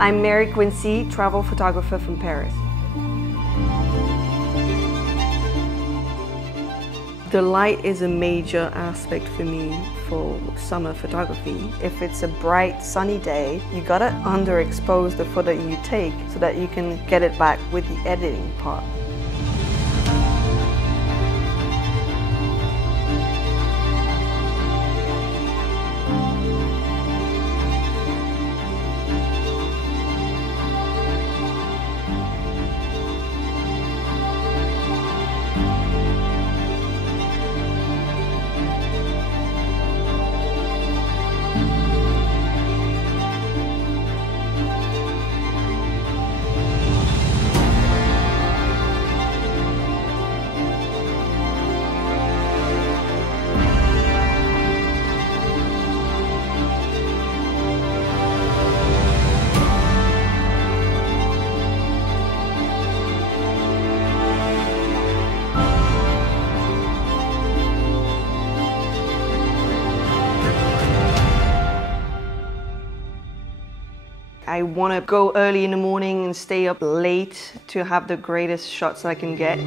I'm Mary Quincy, travel photographer from Paris. The light is a major aspect for me for summer photography. If it's a bright sunny day, you gotta underexpose the photo you take so that you can get it back with the editing part. I want to go early in the morning and stay up late to have the greatest shots I can get.